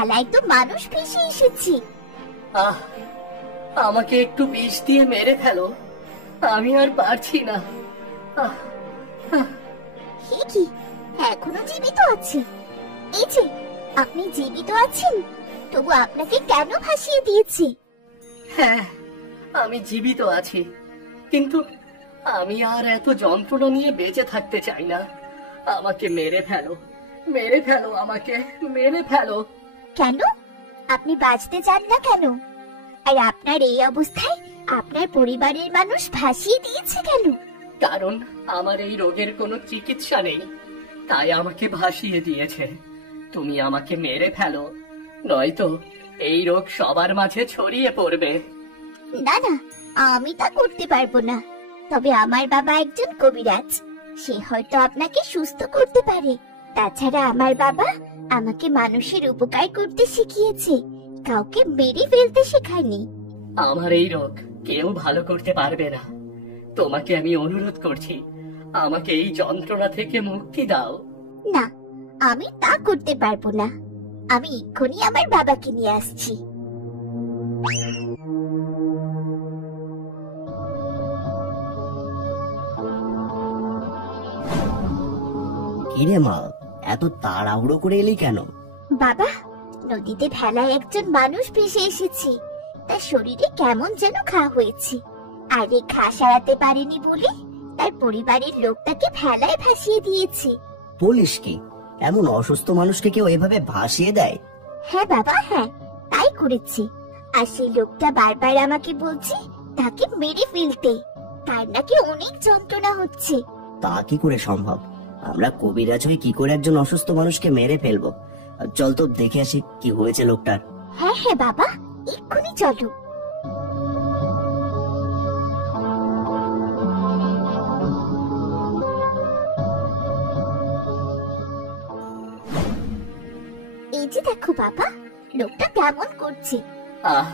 ভেলায় তো মানুষ ভেসে এসেছে। আহ, আমাকে একটু বিষ দিয়ে মেরে ফেলো, আমি আর পারছি না। আহ, আহ, হে কি, এখনো জীবিত আছে? এই যে, আপনি জীবিত আছেন, তবু আপনাকে কেন ভাসিয়ে দিয়েছে? হ্যাঁ, আমি জীবিত আছি, কিন্তু আমি আর এত যন্ত্রণা নিয়ে বেঁচে থাকতে চাই না। আমাকে মেরে ফেলো, মেরে ফেলো, আমাকে মেরে ফেলো। কেন? আপনি বাঁচতে চান না কেন? আর আপনার এই অবস্থায় আপনার পরিবারের মানুষ ভাসিয়ে দিয়েছে কেন? কারণ আমার এই রোগের কোনো চিকিৎসা নেই, তাই আমাকে ভাসিয়ে দিয়েছে। তুমি আমাকে মেরে ফেলো, নয়তো এই রোগ সবার মাঝে ছড়িয়ে পড়বে। না না, আমি তা করতে পারবো না। তবে আমার বাবা একজন কবিরাজ, সে হয়তো আপনাকে সুস্থ করতে পারে। তাছাড়া আমার বাবা আমাকে মানুষের উপকার করতে শিখিয়েছে, কাউকে মেরে ফেলতে শেখায়নি। আমার এই রোগ কেউ ভালো করতে পারবে না। তোমাকে আমি অনুরোধ করছি, আমাকে এই যন্ত্রণা থেকে মুক্তি দাও। না, আমি তা করতে পারবো না। আমি এক্ষুনি আমার বাবাকে নিয়ে আসছি। কিরে মা, এত তাড়াহুড়ো করে এলি কেন? বাবা, নদীতে ভেলায় একজন মানুষ ভেসে এসেছে, তার শরীরে কেমন যেন ঘা হয়েছে। আর এই ঘা সারাতে পারেনি বলে তার পরিবারের লোক তাকে ভেলায় ভাসিয়ে দিয়েছে। বলিস কি, এমন অসুস্থ মানুষকে কেউ এভাবে ভাসিয়ে দেয়? হ্যাঁ বাবা, হ্যাঁ, তাই করেছে। আর সেই লোকটা বারবার আমাকে বলছে তাকে মেরে ফেলতে, তার নাকি অনেক যন্ত্রণা হচ্ছে। তা কি করে সম্ভব? আমরা কবিরাজ হয়ে কি করে একজন অসুস্থ মানুষকে মেরে ফেলবো? চল তো দেখে আসি কি হয়েছে লোকটার। হ্যাঁ হ্যাঁ বাবা, এক্ষুনি চলো। এই যে দেখো বাবা, লোকটা কেমন করছে। আহ,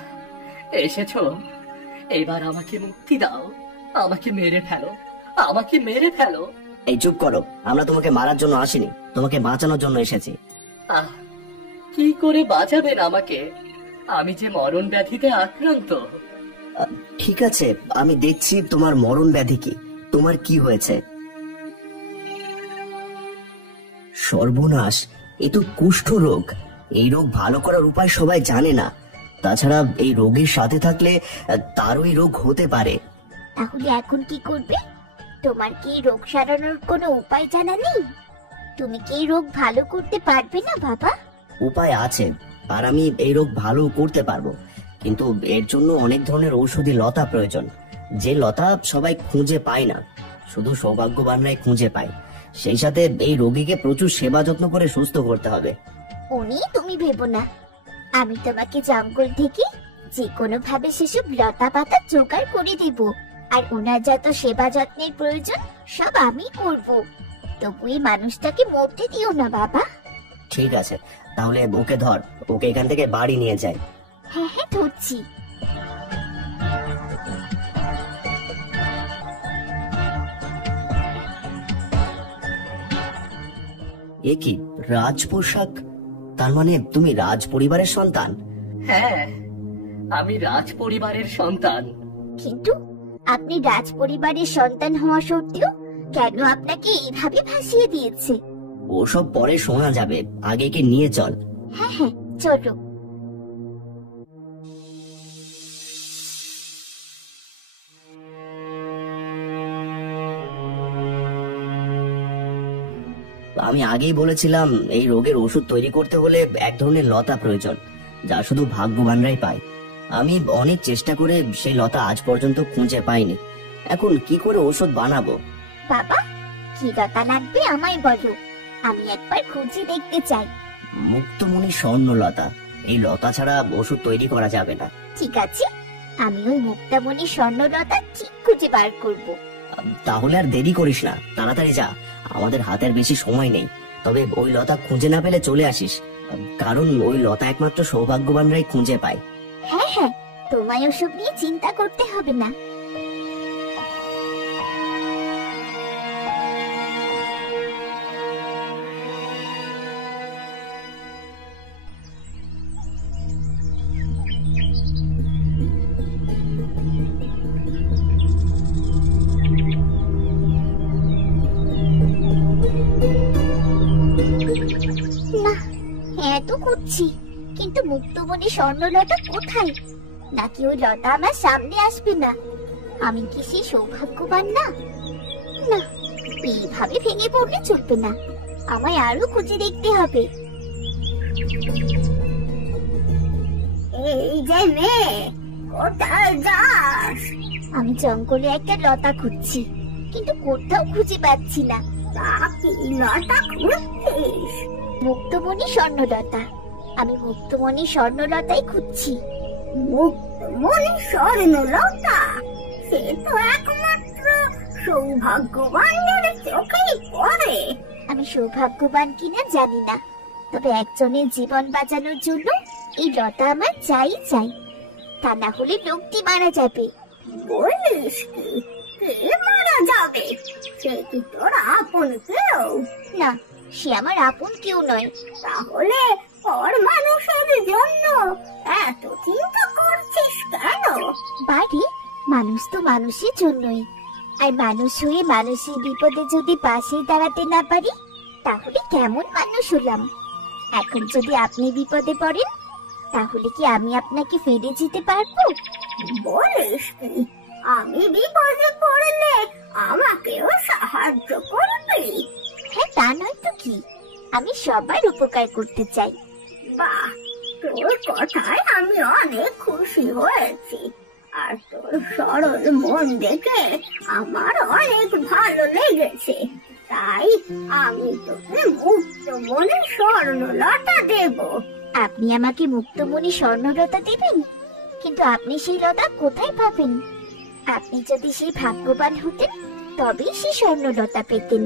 এসেছো, এবার আমাকে মুক্তি দাও। আমাকে মেরে ফেলো, আমাকে মেরে ফেলো। এই চুপ করো, আমরা তোমাকে মারার জন্য আসিনি, তোমাকে বাঁচানোর জন্য এসেছি। আহ, কি করে বাঁচাবেন আমাকে? আমি যে মরণ ব্যাধিতে আক্রান্ত। ঠিক আছে, আমি দেখছি তোমার মরণ ব্যাধি কি, তোমার কি হয়েছে। সর্বনাশ, এ তো কুষ্ঠ রোগ। এই রোগ ভালো করার উপায় সবাই জানে না। তাছাড়া এই রোগের সাথে থাকলে তারও এই রোগ হতে পারে। তাহলে এখন কি করবে? তোমার কি এই রোগ সারানোর কোনো উপায় জানা নেই? তুমি কি এই রোগ ভালো করতে পারবে না বাবা? উপায় আছে, আর আমি এই রোগ ভালো করতে পারবো, কিন্তু এর জন্য অনেক ধরনের ঔষধি লতা প্রয়োজন, যে লতা সবাই খুঁজে পায় না, শুধু সৌভাগ্যবানরাই খুঁজে পায়। সেই সাথে এই রোগীকে প্রচুর সেবা যত্ন করে সুস্থ করতে হবে। উনি তুমি ভেবো না, আমি তোমাকে জঙ্গল থেকে যে কোনো ভাবে সেসব লতা পাতা জোগাড় করে দেব। আর ওনার যত সেবা যত্নের প্রয়োজন সব আমি করব। তবু এই মানুষটাকে মরতে দিও না বাবা। ঠিক আছে, তাহলে ওকে ধর, ওকে এখান থেকে বাড়ি নিয়ে যাই। হ্যাঁ হ্যাঁ, ধরছি। এ কি রাজ পোশাক? তার মানে তুমি রাজ পরিবারের সন্তান? হ্যাঁ, আমি রাজ পরিবারের সন্তান। কিন্তু আপনি রাজ পরিবারের সন্তান হওয়া সত্ত্বেও কেন আপনাকে এইভাবে ভাসিয়ে দিয়েছে? ওসব পরে শোনা যাবে, আগে কি নিয়ে চল। হ্যাঁ হ্যাঁ, চলো। আমি আগেই বলেছিলাম, এই রোগের ওষুধ তৈরি করতে হলে এক ধরনের লতা প্রয়োজন, যা শুধু ভাগ্যবানরাই পায়। আমি অনেক চেষ্টা করে সেই লতা আজ পর্যন্ত খুঁজে পাইনি। এখন কি করে ওষুধ বানাবো? বাবা, কি লতা লাগবে আমায় বলো, আমি একবার খুঁজে দেখতে চাই। মুক্তমণি স্বর্ণলতা, এই লতা ছাড়া ওষুধ তৈরি করা যাবে না। ঠিক আছে, আমি ওই মুক্তামণি স্বর্ণলতা ঠিক খুঁজে বার করব। তাহলে আর দেরি করিস না, তাড়াতাড়ি যা, আমাদের হাতের বেশি সময় নেই। তবে ওই লতা খুঁজে না পেলে চলে আসিস, কারণ ওই লতা একমাত্র সৌভাগ্যবানরাই খুঁজে পায়। হ্যাঁ হ্যাঁ, তোমায় ওসব নিয়ে চিন্তা করতে হবে না। খুঁজছি, কিন্তু মুক্তমণি স্বর্ণলতা কোথায়? নাকি ওই লতা আমার সামনে আসবে না? আমি কি সেই সৌভাগ্যবান না? না, এইভাবে ভেঙে পড়লে চলবে না, আমায় আরো খুঁজে দেখতে হবে। এই যে মেয়ে, কোথায় যাস? আমি জঙ্গলে একটা লতা খুঁজছি, কিন্তু কোথাও খুঁজে পাচ্ছি না। কি লতা খুঁজছিস? মুক্তমণি স্বর্ণলতা। আমি মুক্তমণি স্বর্ণলতাই খুঁজছি। মুক্তমণি স্বর্ণলতা? সে তো একমাত্র সৌভাগ্যবানদের চোখেই পড়ে। আমি সৌভাগ্যবান কিনা জানি না, তবে একজনের জীবন বাঁচানোর জন্য এই লতা আমার চাই চাই, তা না হলে লোকটি মারা যাবে। বলিস কি? কে মারা যাবে? সে কি তোর আপন কেউ? না, সে আমার আপন কেউ নয়। তাহলে পর মানুষের জন্য এত চিন্তা করছিস কেন? বাড়ি মানুষ তো মানুষের জন্যই, আর মানুষ হয়ে মানুষের বিপদে যদি পাশে দাঁড়াতে না পারি, তাহলে কেমন মানুষ হলাম? এখন যদি আপনি বিপদে পড়েন, তাহলে কি আমি আপনাকে ফিরে যেতে পারবো? বলিস কি? আমি বিপদে পড়লে আমাকেও সাহায্য করবি? হ্যাঁ, তা নয় তো কি, আমি সবার উপকার করতে চাই। বাহ, তোর কথায় আমি অনেক খুশি হয়েছি, আর তোর সরল মন দেখে আমার অনেক ভালো লেগেছে। তাই আমি তোকে মুক্তমণি স্বর্ণলতা দেব। আপনি আমাকে মুক্তমণি স্বর্ণলতা দেবেন? কিন্তু আপনি সেই লতা কোথায় পাবেন? আপনি যদি সেই ভাগ্যবান হতেন, তবেই সেই স্বর্ণলতা পেতেন।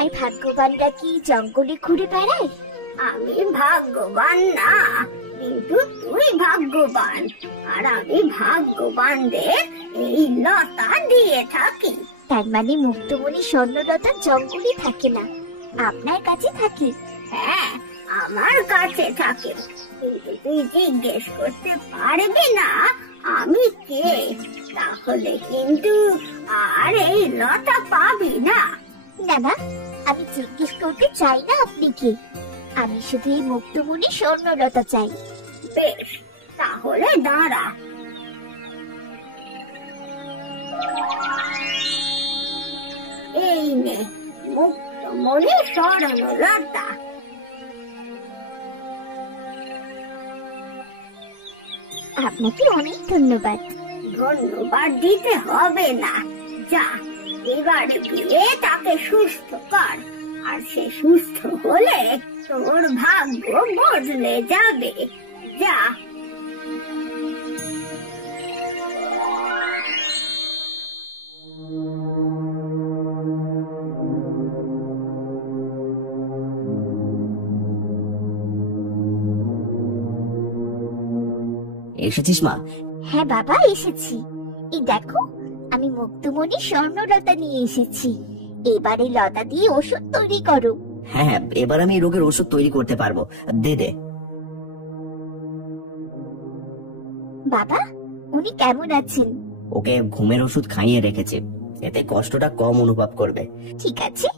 আর ভাগ্যবানরা কি জঙ্গলে ঘুরে বেড়ায়? আমি ভাগ্যবান না, কিন্তু তুই ভাগ্যবান, আর আমি ভাগ্যবানদের এই লতা দিয়ে থাকি। তার মানে মুক্তমণি স্বর্ণলতা জঙ্গলে থাকে না, আপনার কাছে থাকে? হ্যাঁ, আমার কাছে থাকে, কিন্তু তুই জিজ্ঞেস করতে পারবি না আমি কে, তাহলে কিন্তু আর এই লতা পাবি না। না না, আমি জিজ্ঞেস করতে চাই না আপনি কে, আমি শুধু এই মুক্তমণি স্বর্ণলতা চাই। বেশ, তাহলে দাঁড়া। এই নে মুক্তমণি স্বর্ণলতা। আপনাকে অনেক ধন্যবাদ। ধন্যবাদ দিতে হবে না, যা এবারে গিয়ে তাকে সুস্থ কর, আর সে সুস্থ হলে তোর ভাগ্য বদলে যাবে। যা। এসেছিস মা? হ্যাঁ বাবা, এসেছি। এই দেখো, আমি মুক্তমণি স্বর্ণলতা নিয়ে এসেছি। এবারে লতা দিয়ে ওষুধ তৈরি করো। হ্যাঁ হ্যাঁ, এবার আমি এই রোগের ওষুধ তৈরি করতে পারবো। দে দে। বাবা, উনি কেমন আছেন? ওকে ঘুমের ওষুধ খাইয়ে রেখেছি, এতে কষ্টটা কম অনুভব করবে। ঠিক আছে,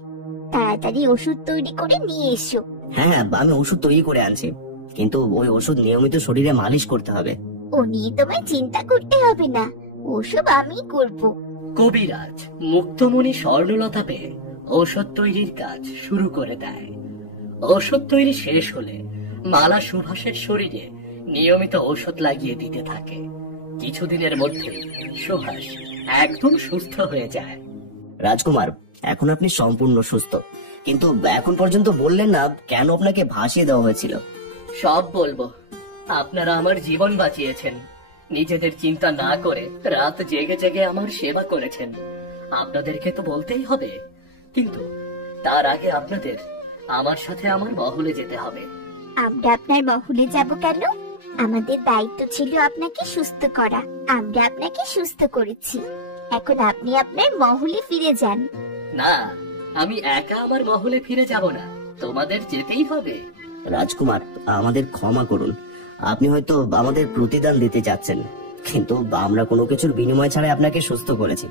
তাড়াতাড়ি ওষুধ তৈরি করে নিয়ে এসো। হ্যাঁ হ্যাঁ, আমি ওষুধ তৈরি করে আনছি, কিন্তু ওই ওষুধ নিয়মিত শরীরে মালিশ করতে হবে। ও নিয়ে তোমায় চিন্তা করতে হবে না, ওসব আমি করব। কবিরাজ মুক্তমণি স্বর্ণলতা পেয়ে ঔষধ তৈরির কাজ শুরু করে দেয়। ঔষধ তৈরি শেষ হলে মালা সুভাষের শরীরে নিয়মিত ঔষধ লাগিয়ে দিতে থাকে। কিছুদিনের মধ্যে সুভাষ একদম সুস্থ হয়ে যায়। রাজকুমার, এখন আপনি সম্পূর্ণ সুস্থ, কিন্তু এখন পর্যন্ত বললেন না কেন আপনাকে ভাসিয়ে দেওয়া হয়েছিল। সব বলবো। আপনারা আমার জীবন বাঁচিয়েছেন, নিজেদের চিন্তা না করে রাত জেগে জেগে আমার সেবা করেছেন। আপনাদেরকে তো বলতেই হবে, কিন্তু তার আগে আপনাদের আমার সাথে আমার মহলে যেতে হবে। আমরা আপনার মহলে যাব কেন? আমাদের দায়িত্ব ছিল আপনাকে সুস্থ করা, আমরা আপনাকে সুস্থ করেছি। এখন আপনি আপনার মহলে ফিরে যান। না, আমি একা আমার মহলে ফিরে যাব না, তোমাদের যেতেই হবে। রাজকুমার, আমাদের ক্ষমা করুন, আপনি হয়তো আমাদের প্রতিদান দিতে যাচ্ছেন, কিন্তু আমরা কোনো কিছুর বিনিময় ছাড়াই আপনাকে সুস্থ করেছি।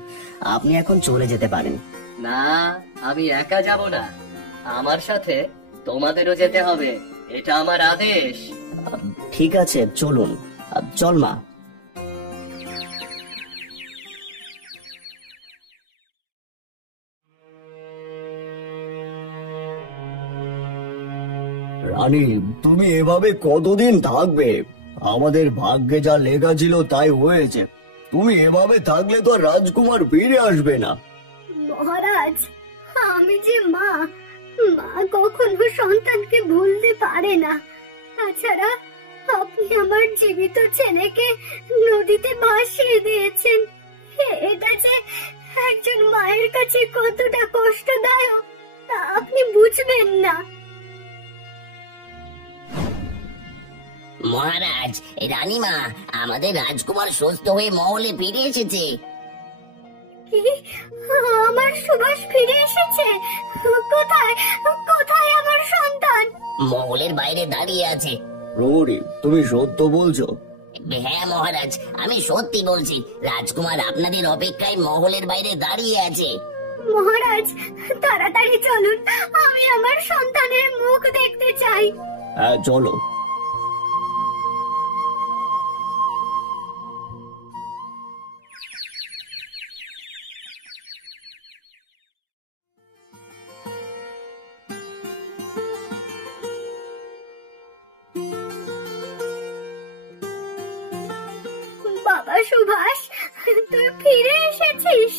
আপনি এখন চলে যেতে পারেন। না, আমি একা যাব না, আমার সাথে তোমাদেরও যেতে হবে। এটা আমার আদেশ। ঠিক আছে, চলুন। চল মা। রানী, তুমি এভাবে কতদিন থাকবে? আমাদের ভাগ্যে যা লেখা ছিল তাই হয়েছে। তুমি এভাবে থাকলে তো আর রাজকুমার ফিরে আসবে না। মহারাজ, আমি যে মা, মা কখনো সন্তানকে ভুলতে পারে না। তাছাড়া আপনি আমার জীবিত ছেলেকে নদীতে ভাসিয়ে দিয়েছেন। এটা যে একজন মায়ের কাছে কতটা কষ্টদায়ক তা আপনি বুঝবেন না। মহারাজ, রানীমা, আমাদের রাজকুমার সুস্থ হয়ে মহলে ফিরে এসেছে। কি? আমার সুভাষ ফিরে এসেছে? কোথায় কোথায় আমার সন্তান? মহলের বাইরে দাঁড়িয়ে আছে। প্রহরী, তুমি সত্য বলছো? হ্যাঁ মহারাজ, আমি সত্যি বলছি। রাজকুমার আপনাদের অপেক্ষায় মহলের বাইরে দাঁড়িয়ে আছে। মহারাজ, তাড়াতাড়ি চলুন, আমি আমার সন্তানের মুখ দেখতে চাই। হ্যাঁ, চলো। বাবা সুভাষ, তুই ফিরে এসেছিস?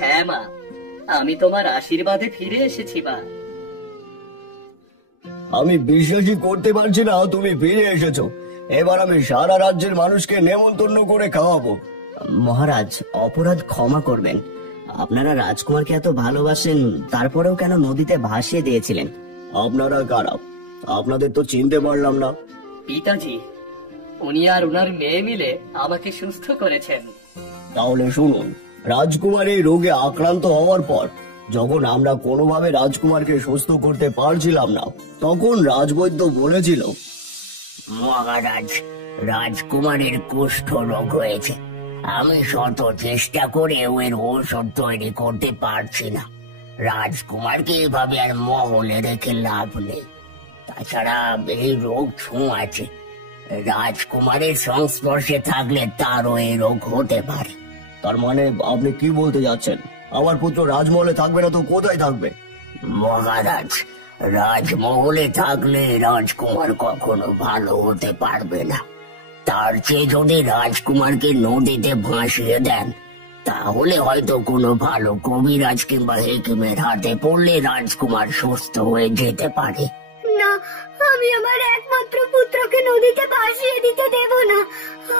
হ্যাঁ মা, আমি তোমার আশীর্বাদে ফিরে এসেছি মা। আমি বিশ্বাসই করতে পারছি না তুমি ফিরে এসেছো। এবার আমি সারা রাজ্যের মানুষকে নেমন্তন্ন করে খাওয়াবো। মহারাজ, অপরাধ ক্ষমা করবেন। আপনারা রাজকুমারকে এত ভালোবাসেন, তারপরেও কেন নদীতে ভাসিয়ে দিয়েছিলেন? আপনারা কারা? আপনাদের তো চিনতে পারলাম না। পিতাজি, উনি আর ওনার মেয়ে মিলে আমাকে সুস্থ করেছেন। তাহলে শুনুন, রাজকুমার এই রোগে আক্রান্ত হওয়ার পর যখন আমরা কোনোভাবে রাজকুমারকে সুস্থ করতে পারছিলাম না, তখন রাজবৈদ্য বলেছিল, মহারাজ, রাজকুমারের কুষ্ঠ রোগ হয়েছে। আমি শত চেষ্টা করেও এর ঔষধ তৈরি করতে পারছি না। রাজকুমারকে এভাবে আর মহলে রেখে লাভ নেই। তাছাড়া এই রোগ ছোঁয়াছে। রাজকুমারের সংস্পর্শে থাকলে তারও এই রোগ হতে পারে। তার মানে আপনি কি বলতে যাচ্ছেন? আমার পুত্র রাজমহলে থাকবে না তো কোথায় থাকবে? মহারাজ, রাজমহলে থাকলে রাজকুমার কখনো ভালো হতে পারবে না। তার চেয়ে যদি রাজকুমারকে নদীতে ভাসিয়ে দেন, তাহলে হয়তো কোনো ভালো কবিরাজ কিংবা হেকিমের হাতে পড়লে রাজকুমার সুস্থ হয়ে যেতে পারে। না, আমি আমার একমাত্র পুত্রকে নদীতে ভাসিয়ে দিতে দেব না।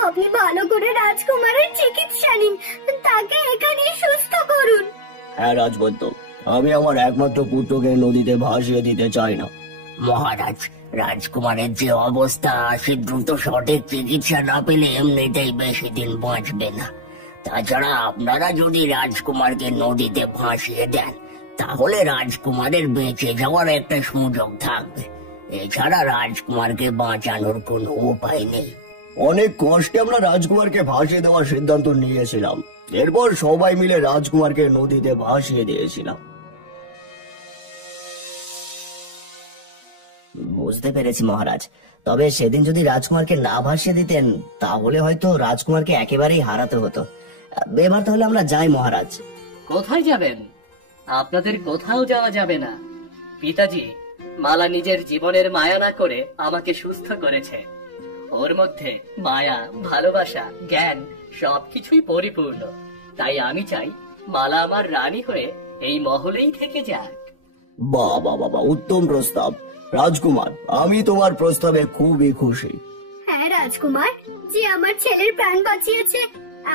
আপনি ভালো করে রাজকুমারের চিকিৎসা নিন, তাকে এখানেই সুস্থ করুন। হ্যাঁ রাজবৈদ্য, আমি আমার একমাত্র পুত্রকে নদীতে ভাসিয়ে দিতে চাই না। মহারাজ, রাজকুমারের যে অবস্থা, সে দ্রুত সঠিক চিকিৎসা না পেলে এমনিতেই বেশি দিন বাঁচবে না। তাছাড়া আপনারা যদি রাজকুমারকে নদীতে ভাসিয়ে দেন, তাহলে রাজকুমারের বেঁচে যাওয়ার একটা সুযোগ থাকবে। এছাড়া রাজকুমারকে বাঁচানোর কোনো উপায় নেই। অনেক কষ্টে আমরা রাজকুমারকে ভাসিয়ে দেওয়ার সিদ্ধান্ত নিয়েছিলাম। এরপর সবাই মিলে রাজকুমারকে নদীতে ভাসিয়ে দিয়েছিলাম। বুঝতে পেরেছি মহারাজ। তবে সেদিন যদি রাজকুমারকে না ভাসিয়ে দিতেন, তাহলে হয়তো রাজকুমারকে একেবারেই হারাতে হতো। এবার তাহলে আমরা যাই মহারাজ। কোথায় যাবেন? আপনাদের কোথাও যাওয়া যাবে না। পিতাজি, মালা নিজের জীবনের মায়া না করে আমাকে সুস্থ করেছে। ওর মধ্যে মায়া, ভালোবাসা, জ্ঞান সবকিছুই পরিপূর্ণ। তাই আমি চাই মালা আমার রানী হয়ে এই মহলেই থেকে যাক। বাবা বাবা, উত্তম প্রস্তাব। রাজকুমার, আমি তোমার প্রস্তাবে খুবই খুশি। হ্যাঁ রাজকুমার, যে আমার ছেলের প্রাণ বাঁচিয়েছে,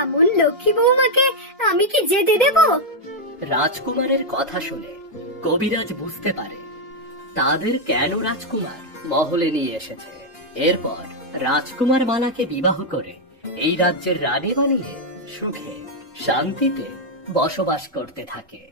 এমন লক্ষ্মী বৌমাকে আমি কি যেতে দেব? রাজকুমারের কথা শুনে কবিরাজ বুঝতে পারে তাদের কেন রাজকুমার মহলে নিয়ে এসেছে। এরপর রাজকুমার মালাকে বিবাহ করে এই রাজ্যের রানী বানিয়ে সুখে শান্তিতে বসবাস করতে থাকে।